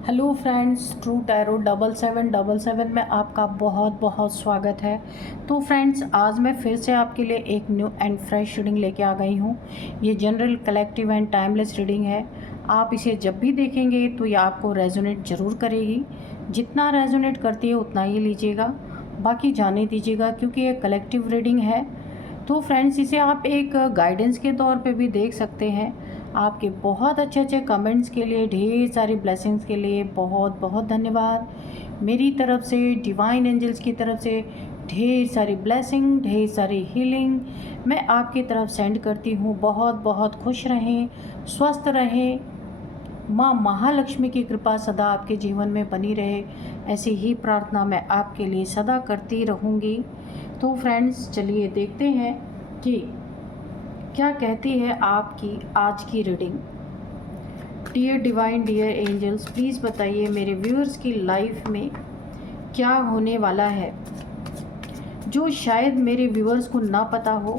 Hello friends, true tarot 7777 में आपका बहुत बहुत स्वागत है। तो फ्रेंड्स, आज मैं फिर से आपके लिए एक न्यू एंड फ्रेश रीडिंग लेके आ गई हूँ। ये general, collective and timeless reading है। आप इसे जब भी देखेंगे तो ये आपको रेजोनेट ज़रूर करेगी। जितना रेजोनेट करती है उतना ही लीजिएगा, बाकी जाने दीजिएगा, क्योंकि ये कलेक्टिव रीडिंग है। तो फ्रेंड्स, इसे आप एक गाइडेंस के तौर पे भी देख सकते हैं। आपके बहुत अच्छे अच्छे कमेंट्स के लिए, ढेर सारी ब्लेसिंग्स के लिए बहुत बहुत धन्यवाद। मेरी तरफ से, डिवाइन एंजल्स की तरफ से ढेर सारी ब्लेसिंग, ढेर सारी हीलिंग मैं आपकी तरफ सेंड करती हूँ। बहुत बहुत खुश रहें, स्वस्थ रहें। माँ महालक्ष्मी की कृपा सदा आपके जीवन में बनी रहे, ऐसी ही प्रार्थना मैं आपके लिए सदा करती रहूँगी। तो फ्रेंड्स, चलिए देखते हैं कि क्या कहती है आपकी आज की reading. Dear divine, dear angels, please बताइए मेरे व्यूअर्स की लाइफ में क्या होने वाला है जो शायद मेरे व्यूअर्स को ना पता हो।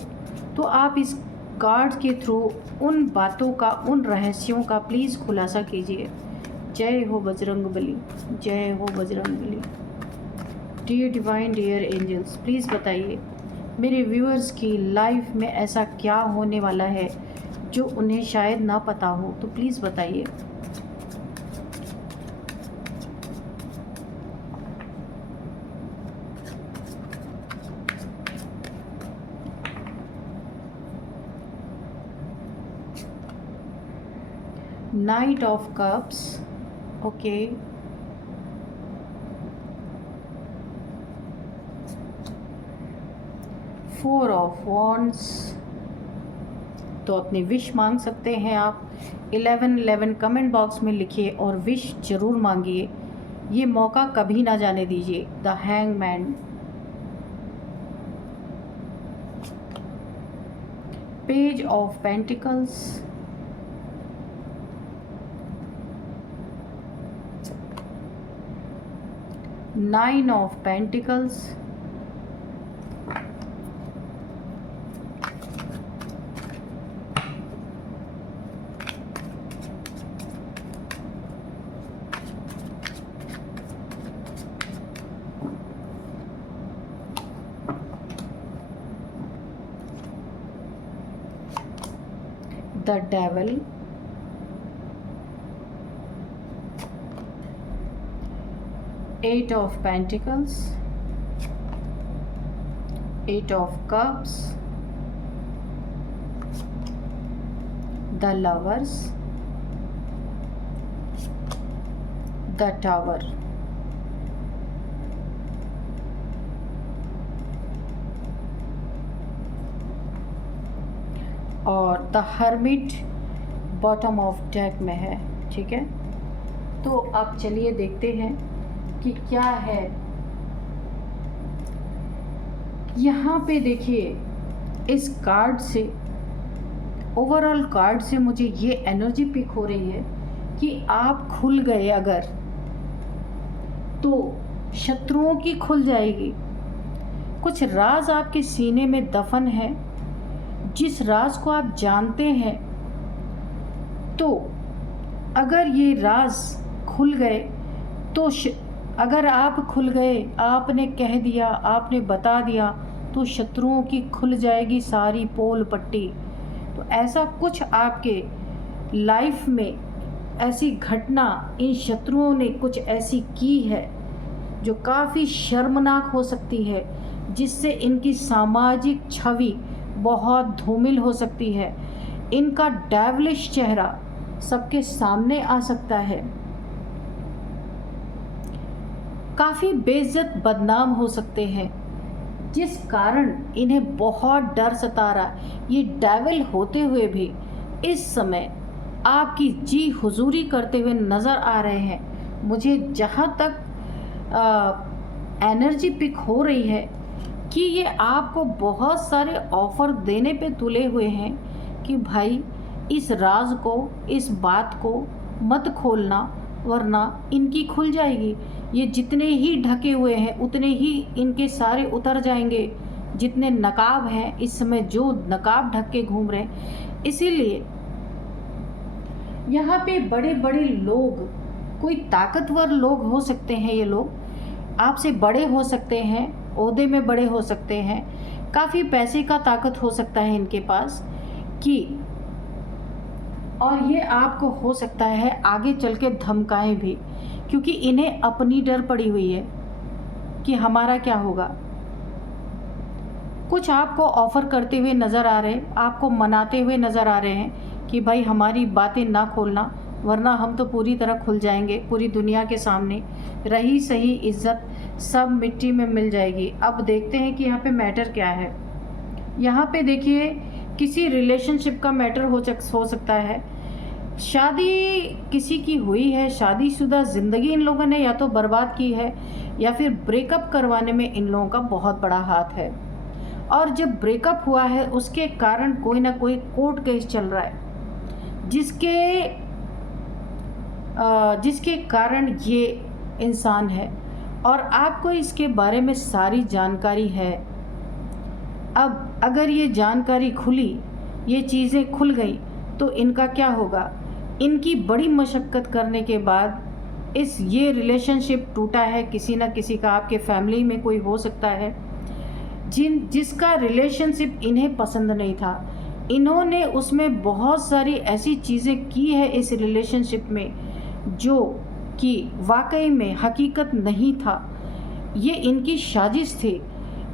तो आप इस कार्ड के थ्रू उन बातों का, उन रहस्यों का प्लीज़ खुलासा कीजिए। जय हो बजरंगबली, जय हो Bajrangbali. Dear divine, dear angels, please बताइए मेरे व्यूअर्स की लाइफ में ऐसा क्या होने वाला है जो उन्हें शायद ना पता हो। तो प्लीज़ बताइए। Night of cups, okay. Four of wands. तो अपनी विश मांग सकते हैं आप। 1111 कमेंट बॉक्स में लिखिए और विश जरूर मांगिए। ये मौका कभी ना जाने दीजिए। The hangman, page of pentacles, nine of pentacles, the devil, eight of pentacles, eight of cups, the lovers, the tower. और the hermit bottom of deck में है। ठीक है, तो अब चलिए देखते हैं कि क्या है यहाँ पे। देखिए, इस कार्ड से, ओवरऑल कार्ड से मुझे ये एनर्जी पिक हो रही है कि आप खुल गए अगर, तो शत्रुओं की खुल जाएगी। कुछ राज आपके सीने में दफन है, जिस राज को आप जानते हैं, तो अगर ये राज खुल गए तो अगर आप खुल गए, आपने कह दिया, आपने बता दिया, तो शत्रुओं की खुल जाएगी सारी पोल पट्टी। तो ऐसा कुछ आपके लाइफ में, ऐसी घटना इन शत्रुओं ने कुछ ऐसी की है जो काफ़ी शर्मनाक हो सकती है, जिससे इनकी सामाजिक छवि बहुत धूमिल हो सकती है। इनका डेविलिश चेहरा सबके सामने आ सकता है। काफ़ी बेइज्जत, बदनाम हो सकते हैं, जिस कारण इन्हें बहुत डर सता रहा। ये डेविल होते हुए भी इस समय आपकी जी हुजूरी करते हुए नज़र आ रहे हैं। मुझे जहाँ तक एनर्जी पिक हो रही है कि ये आपको बहुत सारे ऑफ़र देने पे तुले हुए हैं कि भाई इस राज को, इस बात को मत खोलना, वरना इनकी खुल जाएगी। ये जितने ही ढके हुए हैं उतने ही इनके सारे उतर जाएंगे। जितने नकाब हैं इस समय, जो नकाब ढक के घूम रहे हैं, इसीलिए यहाँ पे बड़े बड़े लोग कोई ताकतवर लोग हो सकते हैं, ये लोग आपसे बड़े हो सकते हैं, ओहदे में बड़े हो सकते हैं, काफ़ी पैसे का ताकत हो सकता है इनके पास कि, और ये आपको हो सकता है आगे चल के धमकाएं भी, क्योंकि इन्हें अपनी डर पड़ी हुई है कि हमारा क्या होगा। कुछ आपको ऑफ़र करते हुए नज़र आ रहे हैं, आपको मनाते हुए नज़र आ रहे हैं कि भाई हमारी बातें ना खोलना, वरना हम तो पूरी तरह खुल जाएंगे पूरी दुनिया के सामने, रही सही इज्जत सब मिट्टी में मिल जाएगी। अब देखते हैं कि यहाँ पे मैटर क्या है। यहाँ पे देखिए किसी रिलेशनशिप का मैटर हो सकता है। शादी किसी की हुई है, शादीशुदा ज़िंदगी इन लोगों ने या तो बर्बाद की है या फिर ब्रेकअप करवाने में इन लोगों का बहुत बड़ा हाथ है। और जब ब्रेकअप हुआ है उसके कारण कोई ना कोई कोर्ट केस चल रहा है, जिसके कारण ये इंसान है, और आपको इसके बारे में सारी जानकारी है। अब अगर ये जानकारी खुली, ये चीज़ें खुल गई, तो इनका क्या होगा। इनकी बड़ी मशक्क़त करने के बाद ये रिलेशनशिप टूटा है किसी न किसी का। आपके फैमिली में कोई हो सकता है जिसका रिलेशनशिप इन्हें पसंद नहीं था। इन्होंने उसमें बहुत सारी ऐसी चीज़ें की है इस रिलेशनशिप में जो कि वाकई में हकीकत नहीं था। ये इनकी साजिश थी।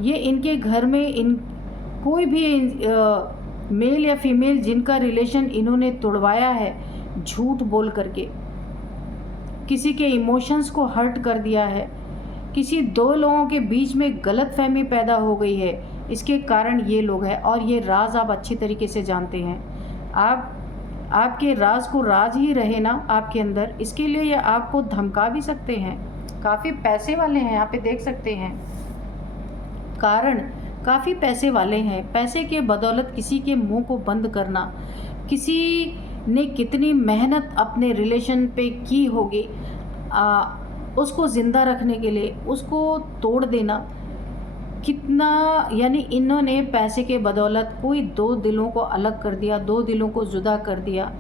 ये इनके घर में कोई भी मेल या फीमेल जिनका रिलेशन इन्होंने तोड़वाया है झूठ बोल करके, किसी के इमोशंस को हर्ट कर दिया है, किसी दो लोगों के बीच में गलतफहमी पैदा हो गई है, इसके कारण ये लोग हैं। और ये राज आप अच्छी तरीके से जानते हैं। आपके राज को राज ही रहे ना आपके अंदर, इसके लिए ये आपको धमका भी सकते हैं। काफ़ी पैसे वाले हैं, यहाँ पे देख सकते हैं, कारण काफ़ी पैसे वाले हैं। पैसे के बदौलत किसी के मुंह को बंद करना, किसी ने कितनी मेहनत अपने रिलेशन पे की होगी उसको ज़िंदा रखने के लिए, उसको तोड़ देना कितना, यानी इन्होंने पैसे के बदौलत कोई दो दिलों को अलग कर दिया, दो दिलों को जुदा कर दिया,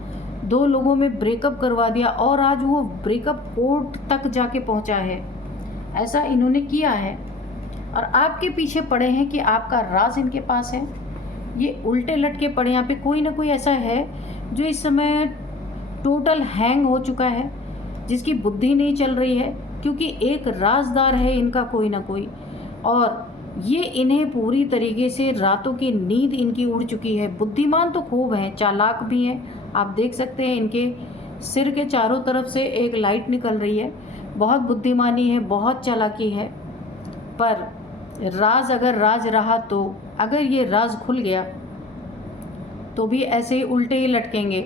दो लोगों में ब्रेकअप करवा दिया, और आज वो ब्रेकअप कोर्ट तक जाके पहुंचा है। ऐसा इन्होंने किया है और आपके पीछे पड़े हैं कि आपका राज इनके पास है। ये उल्टे लटके पड़े, यहाँ पे कोई ना कोई ऐसा है जो इस समय टोटल हैंग हो चुका है, जिसकी बुद्धि नहीं चल रही है, क्योंकि एक राजदार है इनका कोई ना कोई, और ये इन्हें पूरी तरीके से रातों की नींद इनकी उड़ चुकी है। बुद्धिमान तो खूब हैं, चालाक भी हैं। आप देख सकते हैं इनके सिर के चारों तरफ से एक लाइट निकल रही है। बहुत बुद्धिमानी है, बहुत चालाकी है, पर राज अगर राज रहा तो अगर ये राज खुल गया तो भी ऐसे ही उल्टे ही लटकेंगे,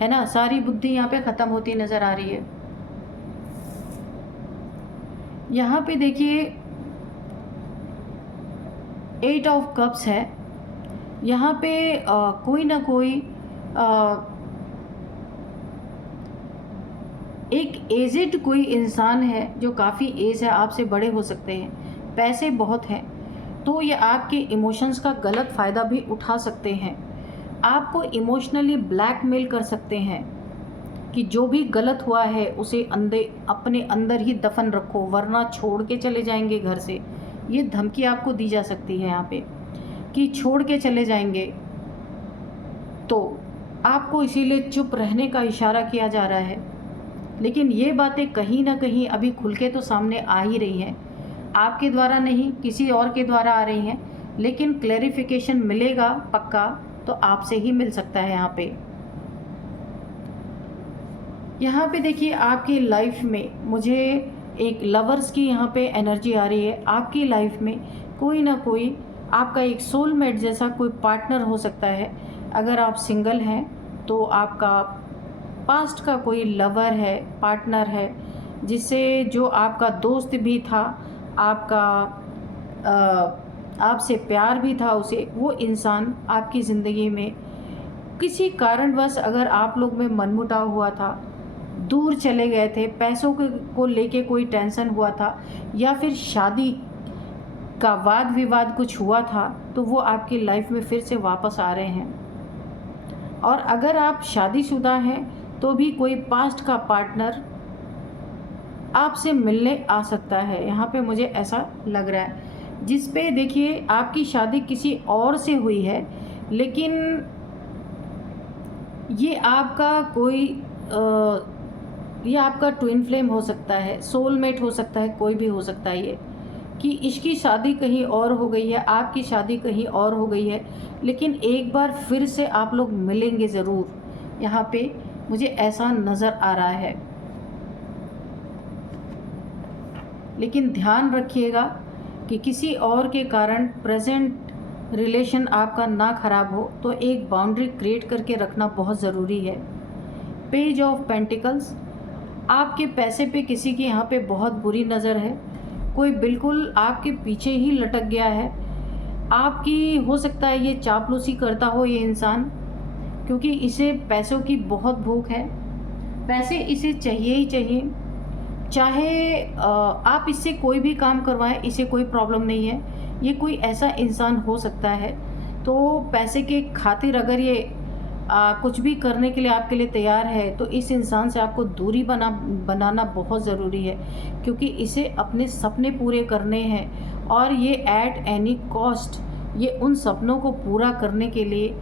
है ना। सारी बुद्धि यहाँ पे ख़त्म होती नज़र आ रही है। यहाँ पे देखिए 8 ऑफ कप्स है। यहाँ पे कोई ना कोई एक एजेड कोई इंसान है जो काफ़ी एज है, आपसे बड़े हो सकते हैं, पैसे बहुत हैं, तो ये आपके इमोशंस का गलत फ़ायदा भी उठा सकते हैं। आपको इमोशनली ब्लैकमेल कर सकते हैं कि जो भी गलत हुआ है उसे अपने अंदर ही दफन रखो, वरना छोड़ के चले जाएंगे घर से। ये धमकी आपको दी जा सकती है यहाँ पे कि छोड़ के चले जाएंगे, तो आपको इसीलिए चुप रहने का इशारा किया जा रहा है। लेकिन ये बातें कहीं ना कहीं अभी खुल के तो सामने आ ही रही हैं, आपके द्वारा नहीं, किसी और के द्वारा आ रही हैं, लेकिन क्लैरिफिकेशन मिलेगा पक्का तो आपसे ही मिल सकता है। यहाँ पे देखिए आपकी लाइफ में मुझे एक लवर्स की यहाँ पे एनर्जी आ रही है। आपकी लाइफ में कोई ना कोई आपका एक सोलमेट जैसा कोई पार्टनर हो सकता है। अगर आप सिंगल हैं तो आपका पास्ट का कोई लवर है, पार्टनर है, जिससे जो आपका दोस्त भी था, आपका आपसे प्यार भी था उसे, वो इंसान आपकी ज़िंदगी में किसी कारणवश अगर आप लोग में मनमुटाव हुआ था, दूर चले गए थे, पैसों को लेके कोई टेंशन हुआ था, या फिर शादी का वाद विवाद कुछ हुआ था, तो वो आपकी लाइफ में फिर से वापस आ रहे हैं। और अगर आप शादीशुदा हैं तो भी कोई पास्ट का पार्टनर आपसे मिलने आ सकता है। यहाँ पे मुझे ऐसा लग रहा है, जिस पे देखिए आपकी शादी किसी और से हुई है, लेकिन ये आपका कोई ये आपका ट्विन फ्लेम हो सकता है, सोलमेट हो सकता है, कोई भी हो सकता है ये, कि इसकी शादी कहीं और हो गई है, आपकी शादी कहीं और हो गई है, लेकिन एक बार फिर से आप लोग मिलेंगे ज़रूर। यहाँ पे मुझे ऐसा नज़र आ रहा है। लेकिन ध्यान रखिएगा कि किसी और के कारण प्रेजेंट रिलेशन आपका ना ख़राब हो, तो एक बाउंड्री क्रिएट करके रखना बहुत ज़रूरी है। पेज ऑफ पेंटिकल्स, आपके पैसे पे किसी की यहाँ पे बहुत बुरी नज़र है। कोई बिल्कुल आपके पीछे ही लटक गया है। आपकी हो सकता है ये चापलूसी करता हो ये इंसान, क्योंकि इसे पैसों की बहुत भूख है। पैसे इसे चाहिए ही चाहिए, चाहे आप इससे कोई भी काम करवाएं, इसे कोई प्रॉब्लम नहीं है। ये कोई ऐसा इंसान हो सकता है, तो पैसे के खातिर अगर ये कुछ भी करने के लिए आपके लिए तैयार है, तो इस इंसान से आपको दूरी बनाना बहुत ज़रूरी है, क्योंकि इसे अपने सपने पूरे करने हैं और ये एट एनी कॉस्ट ये उन सपनों को पूरा करने के लिए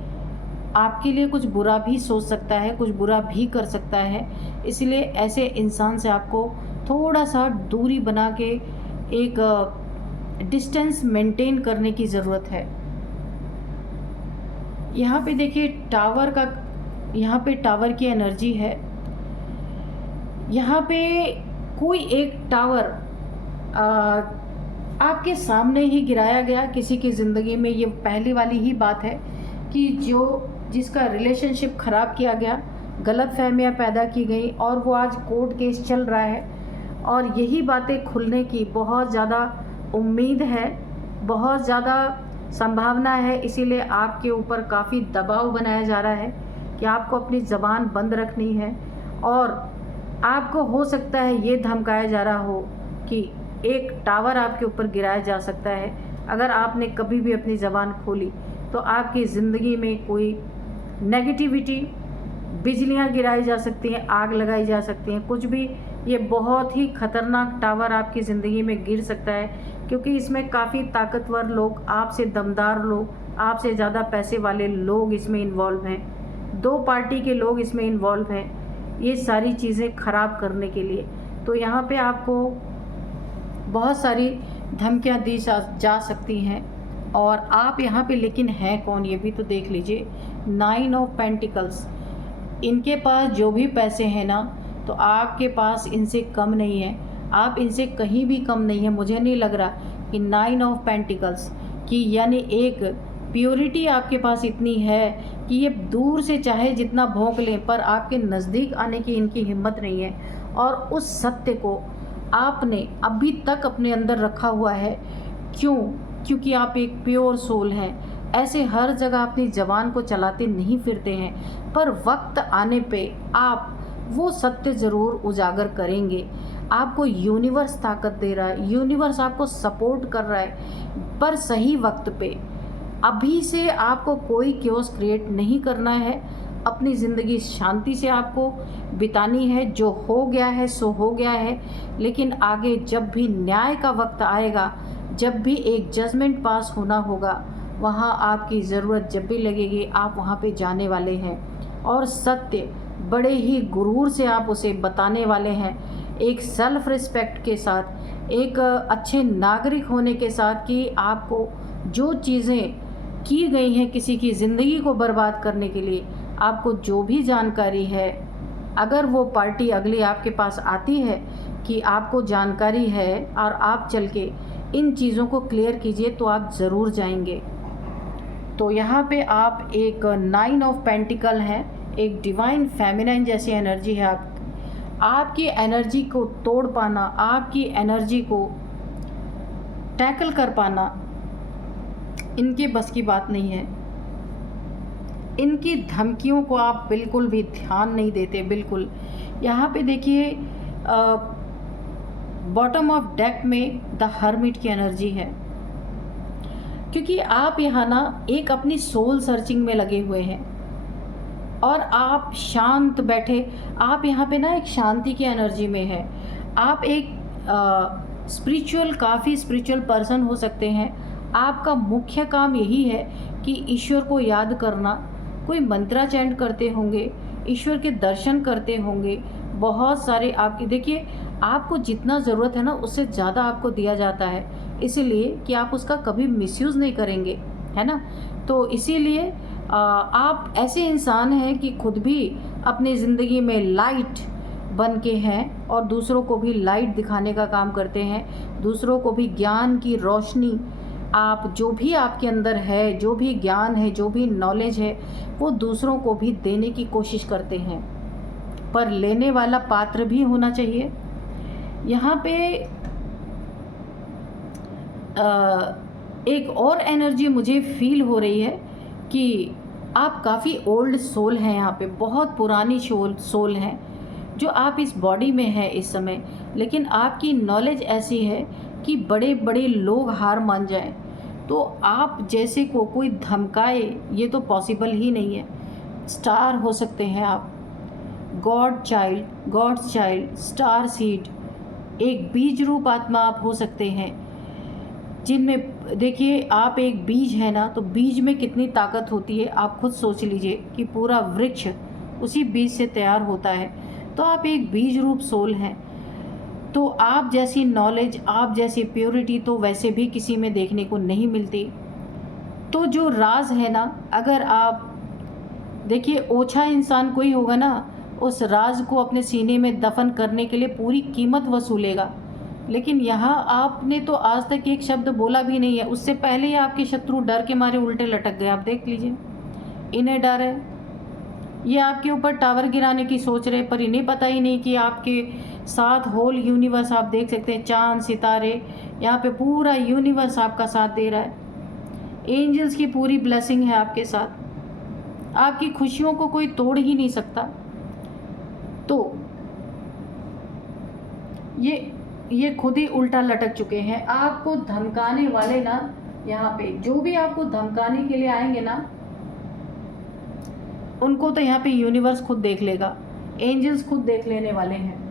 आपके लिए कुछ बुरा भी सोच सकता है, कुछ बुरा भी कर सकता है। इसलिए ऐसे इंसान से आपको थोड़ा सा दूरी बना के एक डिस्टेंस मेंटेन करने की ज़रूरत है। यहाँ पे देखिए टावर का, यहाँ पे टावर की एनर्जी है। यहाँ पे कोई एक टावर आपके सामने ही गिराया गया किसी की ज़िंदगी में। ये पहली वाली ही बात है कि जिसका रिलेशनशिप ख़राब किया गया, गलतफहमियां पैदा की गई और वो आज कोर्ट केस चल रहा है, और यही बातें खुलने की बहुत ज़्यादा उम्मीद है, बहुत ज़्यादा संभावना है। इसीलिए आपके ऊपर काफ़ी दबाव बनाया जा रहा है कि आपको अपनी ज़बान बंद रखनी है, और आपको हो सकता है ये धमकाया जा रहा हो कि एक टावर आपके ऊपर गिराया जा सकता है। अगर आपने कभी भी अपनी ज़बान खोली तो आपकी ज़िंदगी में कोई नेगेटिविटी, बिजलियां गिराई जा सकती हैं, आग लगाई जा सकती हैं, कुछ भी। ये बहुत ही ख़तरनाक टावर आपकी ज़िंदगी में गिर सकता है, क्योंकि इसमें काफ़ी ताकतवर लोग, आपसे दमदार लोग, आपसे ज़्यादा पैसे वाले लोग इसमें इन्वॉल्व हैं। दो पार्टी के लोग इसमें इन्वॉल्व हैं ये सारी चीज़ें ख़राब करने के लिए। तो यहाँ पे आपको बहुत सारी धमकियाँ दी जा सकती हैं, और आप यहाँ पे लेकिन हैं कौन ये भी तो देख लीजिए। 9 ऑफ पेंटिकल्स, इनके पास जो भी पैसे हैं ना, तो आपके पास इनसे कम नहीं है, आप इनसे कहीं भी कम नहीं है। मुझे नहीं लग रहा कि 9 ऑफ पेंटिकल्स की यानी एक प्योरिटी आपके पास इतनी है कि ये दूर से चाहे जितना भौंक लें, पर आपके नज़दीक आने की इनकी हिम्मत नहीं है। और उस सत्य को आपने अभी तक अपने अंदर रखा हुआ है। क्यों? क्योंकि आप एक प्योर सोल हैं। ऐसे हर जगह अपनी ज़बान को चलाते नहीं फिरते हैं, पर वक्त आने पे आप वो सत्य ज़रूर उजागर करेंगे। आपको यूनिवर्स ताकत दे रहा है, यूनिवर्स आपको सपोर्ट कर रहा है, पर सही वक्त पे। अभी से आपको कोई क्योस क्रिएट नहीं करना है, अपनी ज़िंदगी शांति से आपको बितानी है। जो हो गया है सो हो गया है, लेकिन आगे जब भी न्याय का वक्त आएगा, जब भी एक जजमेंट पास होना होगा, वहाँ आपकी ज़रूरत जब भी लगेगी आप वहाँ पे जाने वाले हैं, और सत्य बड़े ही गुरूर से आप उसे बताने वाले हैं, एक सेल्फ रिस्पेक्ट के साथ, एक अच्छे नागरिक होने के साथ, कि आपको जो चीज़ें की गई हैं किसी की ज़िंदगी को बर्बाद करने के लिए, आपको जो भी जानकारी है, अगर वो पार्टी अगली आपके पास आती है कि आपको जानकारी है और आप चल के इन चीज़ों को क्लियर कीजिए, तो आप ज़रूर जाएंगे। तो यहाँ पे आप एक 9 ऑफ पेंटिकल हैं, एक डिवाइन फेमिनाइन जैसी एनर्जी है। आपकी एनर्जी को तोड़ पाना, आपकी एनर्जी को टैकल कर पाना इनके बस की बात नहीं है। इनकी धमकियों को आप बिल्कुल भी ध्यान नहीं देते, बिल्कुल। यहाँ पे देखिए बॉटम ऑफ डेक में द हर्मिट की एनर्जी है, क्योंकि आप यहाँ ना एक अपनी सोल सर्चिंग में लगे हुए हैं, और आप शांत बैठे, आप यहाँ पे ना एक शांति की एनर्जी में है। आप एक काफ़ी स्पिरिचुअल पर्सन हो सकते हैं। आपका मुख्य काम यही है कि ईश्वर को याद करना, कोई मंत्रा चैंट करते होंगे, ईश्वर के दर्शन करते होंगे। बहुत सारे आपके देखिए, आपको जितना ज़रूरत है ना उससे ज़्यादा आपको दिया जाता है, इसीलिए कि आप उसका कभी मिसयूज़ नहीं करेंगे, है ना। तो इसीलिए आप ऐसे इंसान हैं कि खुद भी अपनी ज़िंदगी में लाइट बन के हैं और दूसरों को भी लाइट दिखाने का काम करते हैं, दूसरों को भी ज्ञान की रोशनी, आप जो भी आपके अंदर है, जो भी ज्ञान है, जो भी नॉलेज है, वो दूसरों को भी देने की कोशिश करते हैं। पर लेने वाला पात्र भी होना चाहिए। यहाँ पे एक और एनर्जी मुझे फील हो रही है कि आप काफ़ी ओल्ड सोल हैं, यहाँ पे बहुत पुरानी सोल हैं जो आप इस बॉडी में है इस समय, लेकिन आपकी नॉलेज ऐसी है कि बड़े बड़े लोग हार मान जाएं तो आप जैसे को कोई धमकाए, ये तो पॉसिबल ही नहीं है। स्टार हो सकते हैं आप, गॉड्स चाइल्ड, स्टार सीड, एक बीज रूप आत्मा आप हो सकते हैं, जिनमें देखिए आप एक बीज है ना, तो बीज में कितनी ताकत होती है आप खुद सोच लीजिए कि पूरा वृक्ष उसी बीज से तैयार होता है। तो आप एक बीज रूप सोल हैं। तो आप जैसी नॉलेज, आप जैसी प्योरिटी तो वैसे भी किसी में देखने को नहीं मिलती। तो जो राज है ना, अगर आप देखिए ओछा इंसान कोई होगा ना, उस राज को अपने सीने में दफन करने के लिए पूरी कीमत वसूलेगा, लेकिन यहाँ आपने तो आज तक एक शब्द बोला भी नहीं है, उससे पहले ही आपके शत्रु डर के मारे उल्टे लटक गए। आप देख लीजिए, इन्हें डर है, ये आपके ऊपर टावर गिराने की सोच रहे, पर इन्हें पता ही नहीं कि आपके साथ होल यूनिवर्स, आप देख सकते हैं चांद सितारे, यहाँ पे पूरा यूनिवर्स आपका साथ दे रहा है। एंजल्स की पूरी ब्लेसिंग है आपके साथ, आपकी खुशियों को कोई तोड़ ही नहीं सकता। तो ये खुद ही उल्टा लटक चुके हैं। आपको धमकाने वाले ना, यहाँ पे जो भी आपको धमकाने के लिए आएंगे ना, उनको तो यहाँ पे यूनिवर्स खुद देख लेगा, एंजल्स खुद देख लेने वाले हैं।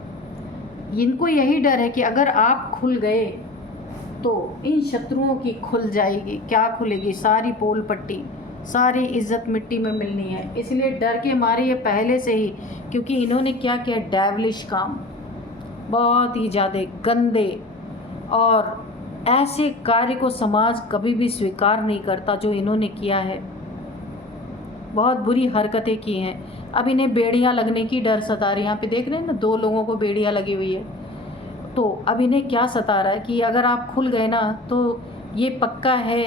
इनको यही डर है कि अगर आप खुल गए तो इन शत्रुओं की खुल जाएगी। क्या खुलेगी? सारी पोल पट्टी, सारी इज्जत मिट्टी में मिलनी है। इसलिए डर के मारे ये पहले से ही, क्योंकि इन्होंने क्या किया, डेविलिश काम, बहुत ही ज़्यादा गंदे, और ऐसे कार्य को समाज कभी भी स्वीकार नहीं करता जो इन्होंने किया है। बहुत बुरी हरकतें की हैं। अब इन्हें बेड़ियाँ लगने की डर सता रही है। यहाँ पे देख रहे हैं ना, 2 लोगों को बेड़ियाँ लगी हुई है। तो अब इन्हें क्या सता रहा है कि अगर आप खुल गए ना तो ये पक्का है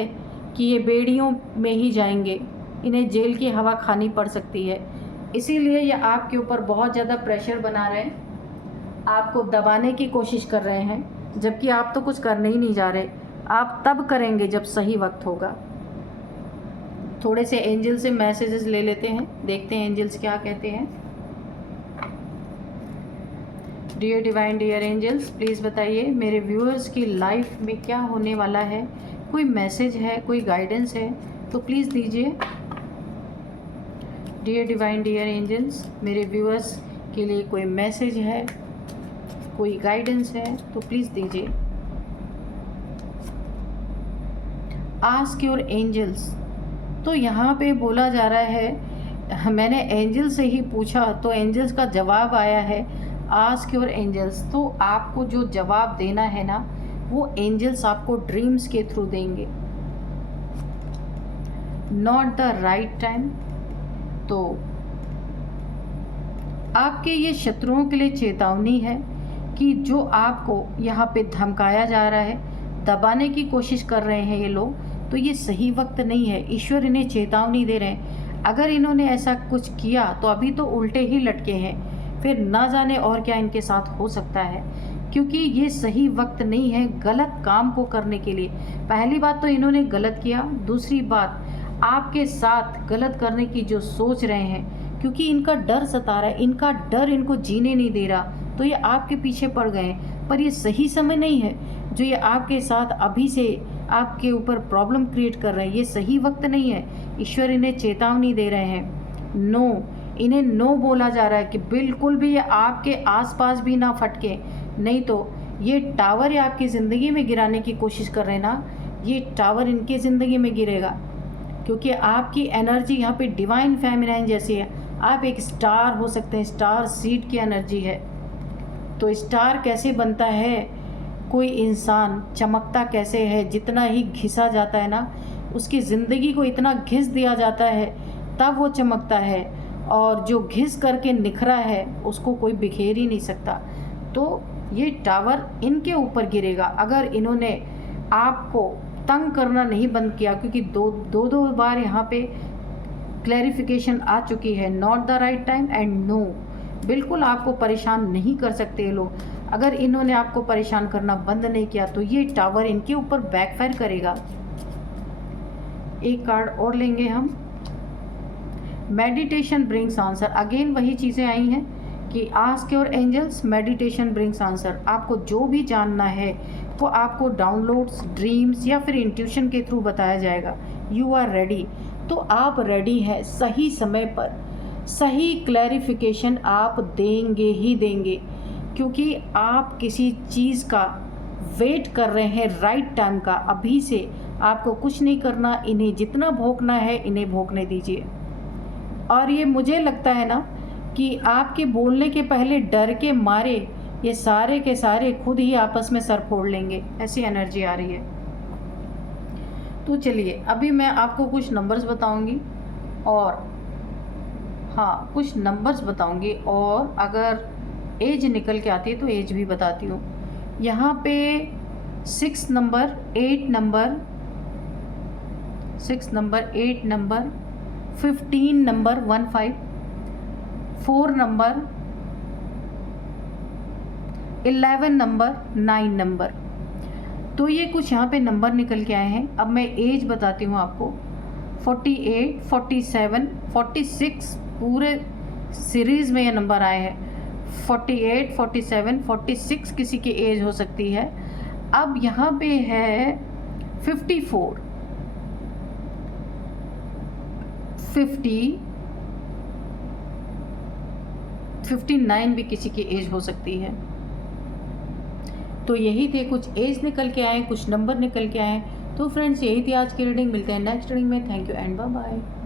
कि ये बेड़ियों में ही जाएंगे, इन्हें जेल की हवा खानी पड़ सकती है। इसीलिए ये आपके ऊपर बहुत ज़्यादा प्रेशर बना रहे हैं, आपको दबाने की कोशिश कर रहे हैं, जबकि आप तो कुछ करने ही नहीं जा रहे। आप तब करेंगे जब सही वक्त होगा। थोड़े से एंजल से मैसेजेस ले लेते हैं, देखते हैं एंजल्स क्या कहते हैं। Dear divine, dear angels, please बताइए मेरे व्यूअर्स की लाइफ में क्या होने वाला है। कोई मैसेज है, कोई गाइडेंस है तो प्लीज़ दीजिए। डियर डिवाइन, डियर एंजल्स, मेरे व्यूअर्स के लिए कोई मैसेज है, कोई गाइडेंस है तो प्लीज़ दीजिए। Ask your angels. तो यहाँ पे बोला जा रहा है, मैंने एंजल से ही पूछा तो एंजल्स का जवाब आया है आस्क योर एंजल्स। तो आपको जो जवाब देना है ना, वो एंजल्स आपको ड्रीम्स के थ्रू देंगे। Not the right time. तो आपके ये शत्रुओं के लिए चेतावनी है कि जो आपको यहाँ पे धमकाया जा रहा है, दबाने की कोशिश कर रहे हैं ये लोग, तो ये सही वक्त नहीं है। ईश्वर इन्हें चेतावनी दे रहे हैं। अगर इन्होंने ऐसा कुछ किया तो अभी तो उल्टे ही लटके हैं, फिर ना जाने और क्या इनके साथ हो सकता है, क्योंकि ये सही वक्त नहीं है गलत काम को करने के लिए। पहली बात तो इन्होंने गलत किया, दूसरी बात आपके साथ गलत करने की जो सोच रहे हैं, क्योंकि इनका डर सता रहा है, इनका डर इनको जीने नहीं दे रहा, तो ये आपके पीछे पड़ गए हैं। पर ये सही समय नहीं है जो ये आपके साथ अभी से आपके ऊपर प्रॉब्लम क्रिएट कर रहे हैं, ये सही वक्त नहीं है। ईश्वर इन्हें चेतावनी दे रहे हैं, नो, इन्हें नो बोला जा रहा है कि बिल्कुल भी ये आपके आसपास भी ना फटके, नहीं तो ये टावर ये आपकी ज़िंदगी में गिराने की कोशिश कर रहे हैं ना, ये टावर इनकी ज़िंदगी में गिरेगा, क्योंकि आपकी एनर्जी यहाँ पे डिवाइन फेमिनाइन जैसी है। आप एक स्टार हो सकते हैं, स्टार सीड की एनर्जी है। तो स्टार कैसे बनता है, कोई इंसान चमकता कैसे है, जितना ही घिसा जाता है ना, उसकी ज़िंदगी को इतना घिस दिया जाता है तब वो चमकता है, और जो घिस करके निखरा है उसको कोई बिखेर ही नहीं सकता। तो ये टावर इनके ऊपर गिरेगा अगर इन्होंने आपको तंग करना नहीं बंद किया, क्योंकि दो बार यहाँ पे क्लैरिफिकेशन आ चुकी है, not the right time and no. बिल्कुल आपको परेशान नहीं कर सकते ये लोग। अगर इन्होंने आपको परेशान करना बंद नहीं किया तो ये टावर इनके ऊपर बैकफायर करेगा। एक कार्ड और लेंगे हम, मेडिटेशन ब्रिंग्स आंसर। अगेन वही चीज़ें आई हैं कि ask your angels, meditation brings answer. आपको जो भी जानना है वो आपको डाउनलोड्स, ड्रीम्स या फिर इंट्यूशन के थ्रू बताया जाएगा। यू आर रेडी, तो आप रेडी हैं। सही समय पर सही क्लैरिफिकेशन आप देंगे ही देंगे, क्योंकि आप किसी चीज़ का वेट कर रहे हैं राइट टाइम का। अभी से आपको कुछ नहीं करना, इन्हें जितना भोंकना है इन्हें भोंकने दीजिए। और ये मुझे लगता है ना कि आपके बोलने के पहले डर के मारे ये सारे के सारे खुद ही आपस में सर फोड़ लेंगे, ऐसी एनर्जी आ रही है। तो चलिए अभी मैं आपको कुछ नंबर्स बताऊंगी, और हाँ कुछ नंबर्स बताऊंगी, और अगर एज निकल के आती है तो एज भी बताती हूँ। यहाँ पे 6 number, 8 number, 6 number, 8 number, 15 number, 15, 4 number, 11 number, 9 number. तो ये कुछ यहाँ पे नंबर निकल के आए हैं। अब मैं एज बताती हूँ आपको। 48, 47, 46, पूरे सीरीज़ में ये नंबर आए हैं। 48, 47, 46 किसी की एज हो सकती है। अब यहाँ पे है 54, 50, 59 भी किसी की एज हो सकती है। तो यही थे, कुछ एज निकल के आए, कुछ नंबर निकल के आए। तो फ्रेंड्स यही थी आज की रीडिंग। मिलते हैं नेक्स्ट रीडिंग में। Thank you and bye bye.